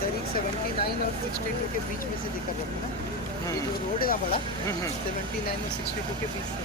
तारीख 79 और 62 के बीच में से दिक्कत है ना, ये जो रोड है ना बड़ा 79 और 62 के बीच से।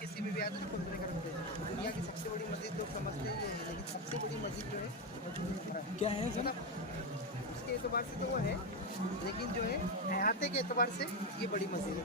किसी भी ब्याज को दुनिया की सबसे बड़ी मस्जिद लोग समझते हैं, लेकिन सबसे बड़ी मस्जिद जो है क्या है, उसके एतबार से तो वो है, लेकिन जो है अहाते के एतबार से ये बड़ी मस्जिद है।